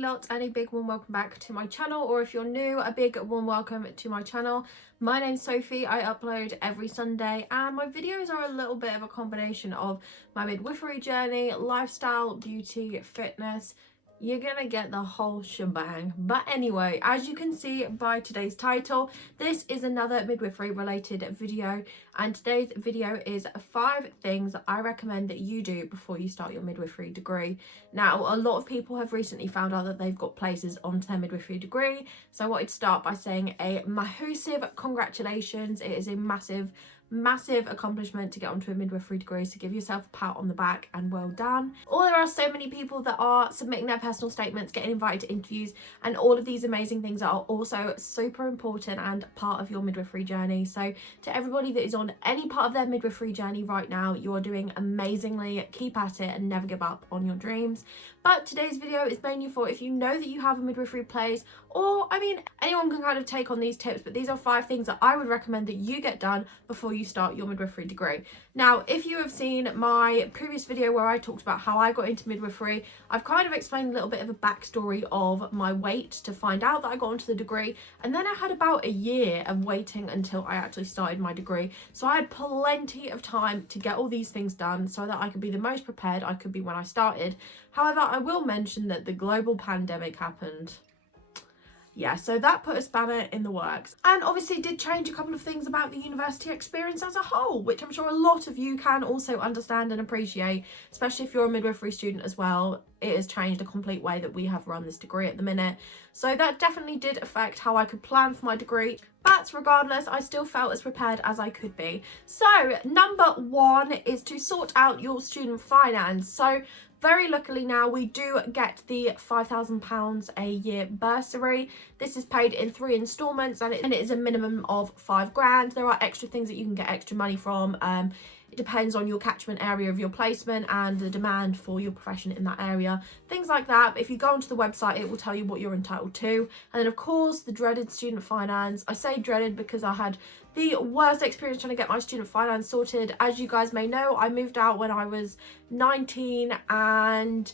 lots and a big warm welcome back to my channel, or if you're new, a big warm welcome to my channel. My name's Sophie. I upload every Sunday and my videos are a little bit of a combination of my midwifery journey, lifestyle, beauty, fitness. You're gonna get the whole shebang. But anyway, as you can see by today's title, this is another midwifery related video, and today's video is 5 things that I recommend that you do before you start your midwifery degree. Now, a lot of people have recently found out that they've got places onto their midwifery degree, so I wanted to start by saying a massive congratulations. It is a massive accomplishment to get onto a midwifery degree, so give yourself a pat on the back and well done. There are so many people that are submitting their personal statements, getting invited to interviews, and all of these amazing things are also super important and part of your midwifery journey. So to everybody that is on any part of their midwifery journey right now, you are doing amazingly. Keep at it and never give up on your dreams. But today's video is mainly for if you know that you have a midwifery place, or I mean anyone can kind of take on these tips, but these are 5 things that I would recommend that you get done before you start your midwifery degree. Now, if you have seen my previous video where I talked about how I got into midwifery, I've kind of explained a little bit of a backstory of my wait to find out that I got onto the degree, and then I had about a year of waiting until I actually started my degree. So I had plenty of time to get all these things done so that I could be the most prepared I could be when I started. However, I will mention that the global pandemic happened. Yeah, so that put a spanner in the works, and obviously did change a couple of things about the university experience as a whole, which I'm sure a lot of you can also understand and appreciate, especially if you're a midwifery student as well. It has changed a complete way that we have run this degree at the minute. So that definitely did affect how I could plan for my degree. But regardless, I still felt as prepared as I could be. So number 1 is to sort out your student finance. So very luckily now we do get the £5,000 a year bursary. This is paid in 3 instalments, and it is a minimum of £5,000. There are extra things that you can get extra money from. It depends on your catchment area of your placement and the demand for your profession in that area, things like that. But if you go onto the website, it will tell you what you're entitled to. And then of course the dreaded student finance. I say dreaded because I had the worst experience trying to get my student finance sorted. As you guys may know, I moved out when I was 19 and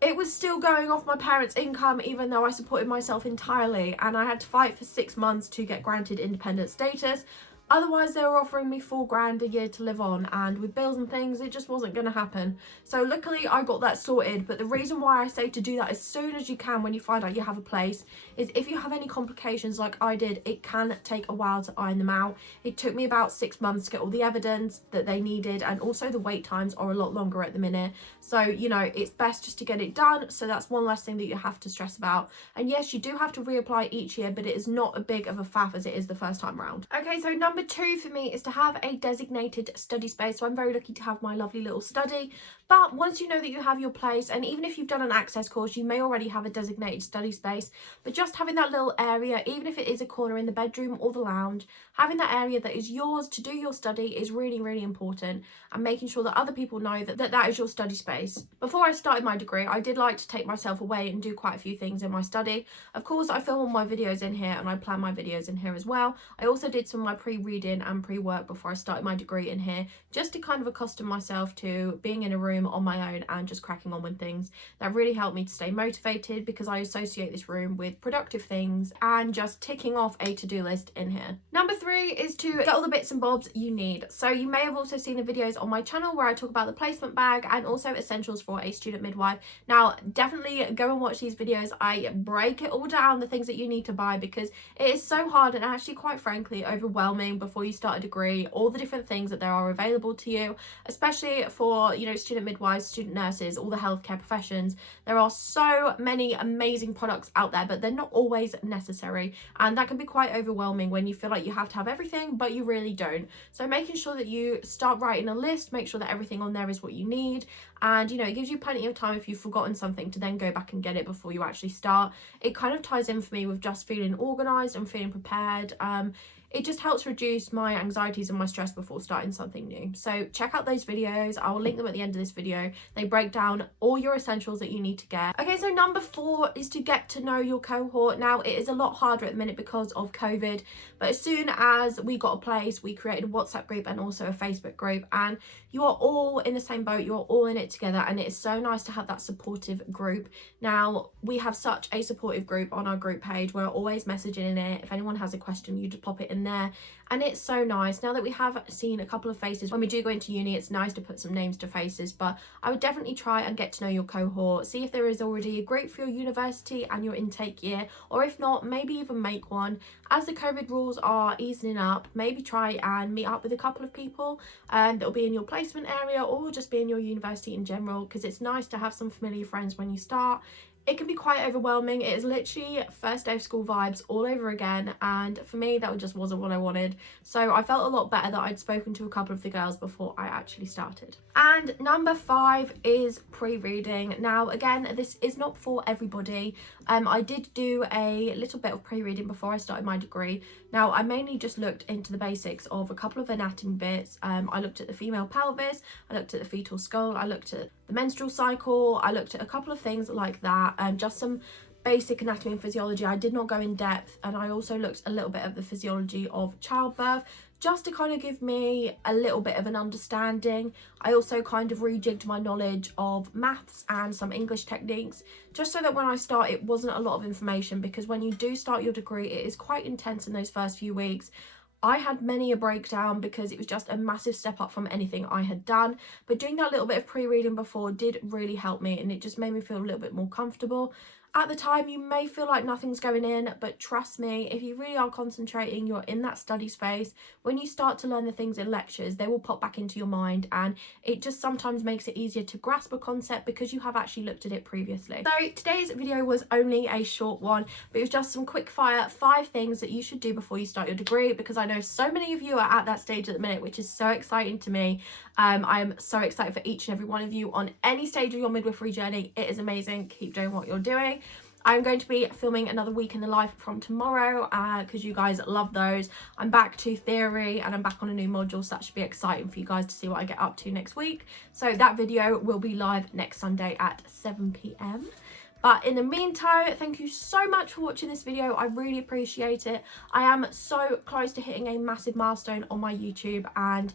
it was still going off my parents' income even though I supported myself entirely, and I had to fight for 6 months to get granted independent status. Otherwise, they were offering me £4,000 a year to live on, and with bills and things, it just wasn't going to happen. So luckily, I got that sorted. But the reason why I say to do that as soon as you can when you find out you have a place is if you have any complications like I did, it can take a while to iron them out. It took me about 6 months to get all the evidence that they needed, and also the wait times are a lot longer at the minute. So, you know, it's best just to get it done. So that's one less thing that you have to stress about. And yes, you do have to reapply each year, but it is not as big of a faff as it is the first time around. Okay, so number 2 for me is to have a designated study space. So I'm very lucky to have my lovely little study. But once you know that you have your place, and even if you've done an access course, you may already have a designated study space, but just having that little area, even if it is a corner in the bedroom or the lounge, having that area that is yours to do your study is really, really important, and making sure that other people know that that is your study space. Before I started my degree, I did like to take myself away and do quite a few things in my study. Of course, I film all my videos in here and I plan my videos in here as well. I also did some of my pre-reading and pre-work before I started my degree in here, just to kind of accustom myself to being in a room on my own and just cracking on with things. That really helped me to stay motivated, because I associate this room with productive things and just ticking off a to-do list in here. Number 3 is to get all the bits and bobs you need. So you may have also seen the videos on my channel where I talk about the placement bag and also essentials for a student midwife. Now, definitely go and watch these videos. I break it all down, the things that you need to buy, because it is so hard and actually quite frankly overwhelming before you start a degree, all the different things that there are available to you, especially for, you know, student midwives, student nurses, all the healthcare professions. There are so many amazing products out there, but they're not always necessary, and that can be quite overwhelming when you feel like you have to have everything but you really don't. So making sure that you start writing a list, make sure that everything on there is what you need, and you know, it gives you plenty of time if you've forgotten something to then go back and get it before you actually start. It kind of ties in for me with just feeling organised and feeling prepared. it just helps reduce my anxieties and my stress before starting something new. So check out those videos. I will link them at the end of this video. They break down all your essentials that you need to get. Okay, so number 4 is to get to know your cohort. Now, it is a lot harder at the minute because of COVID, but as soon as we got a place, we created a WhatsApp group and also a Facebook group, and you are all in the same boat, you're all in it together, and it is so nice to have that supportive group. Now, we have such a supportive group on our group page. We're always messaging in it. If anyone has a question, you just pop it in there, and it's so nice. Now that we have seen a couple of faces, when we do go into uni, it's nice to put some names to faces, but I would definitely try and get to know your cohort, see if there is already a group for your university and your intake year, or if not, maybe even make one. As the COVID rules are easing up, maybe try and meet up with a couple of people that will be in your placement area or just be in your university in general, because it's nice to have some familiar friends when you start. It can be quite overwhelming. It is literally first day of school vibes all over again, and for me that just wasn't what I wanted. So I felt a lot better that I'd spoken to a couple of the girls before I actually started. And number 5 is pre-reading. Now again, this is not for everybody. I did do a little bit of pre-reading before I started my degree. Now I mainly just looked into the basics of a couple of anatomy bits. I looked at the female pelvis, I looked at the fetal skull, I looked at the menstrual cycle, I looked at a couple of things like that, and just some basic anatomy and physiology. I did not go in depth, and I also looked a little bit at the physiology of childbirth, just to kind of give me a little bit of an understanding. I also kind of rejigged my knowledge of maths and some English techniques, just so that when I start it wasn't a lot of information, because when you do start your degree it is quite intense in those first few weeks. I had many a breakdown because it was just a massive step up from anything I had done, but doing that little bit of pre-reading before did really help me, and it just made me feel a little bit more comfortable. At the time you may feel like nothing's going in, but trust me, if you really are concentrating, you're in that study space, when you start to learn the things in lectures, they will pop back into your mind, and it just sometimes makes it easier to grasp a concept because you have actually looked at it previously. So today's video was only a short one, but it was just some quick fire 5 things that you should do before you start your degree, because I know so many of you are at that stage at the minute, which is so exciting to me. I'm so excited for each and every one of you on any stage of your midwifery journey. It is amazing. Keep doing what you're doing. I'm going to be filming another week in the life from tomorrow because you guys love those. I'm back to theory and I'm back on a new module, so that should be exciting for you guys to see what I get up to next week. So that video will be live next Sunday at 7 p.m. But in the meantime, thank you so much for watching this video. I really appreciate it. I am so close to hitting a massive milestone on my YouTube, and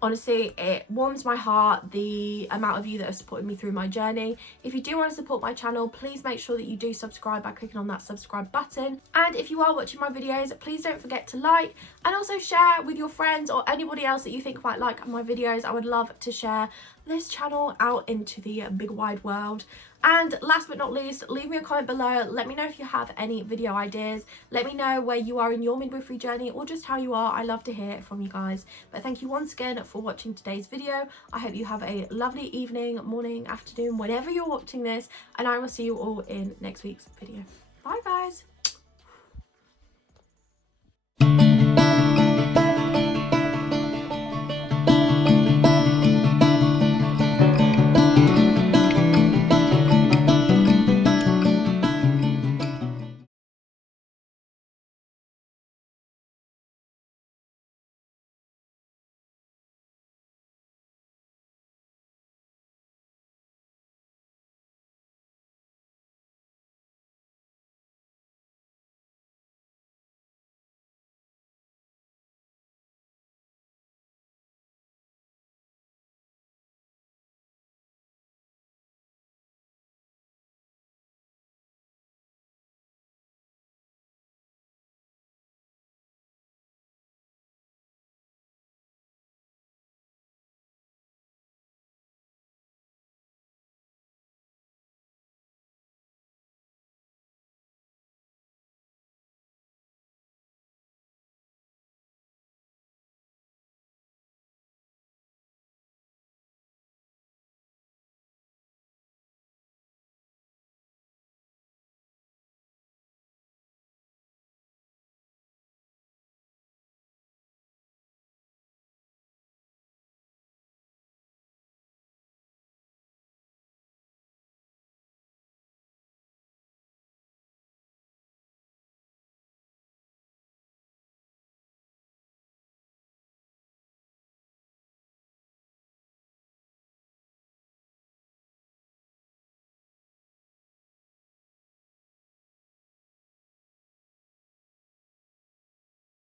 honestly, it warms my heart, the amount of you that have supported me through my journey. If you do want to support my channel, please make sure that you do subscribe by clicking on that subscribe button. And if you are watching my videos, please don't forget to like and also share with your friends or anybody else that you think might like my videos. I would love to share this channel out into the big wide world. And last but not least, leave me a comment below. Let me know if you have any video ideas. Let me know where you are in your midwifery journey or just how you are. I love to hear from you guys. But thank you once again for watching today's video. I hope you have a lovely evening, morning, afternoon, whenever you're watching this, and I will see you all in next week's video. Bye guys.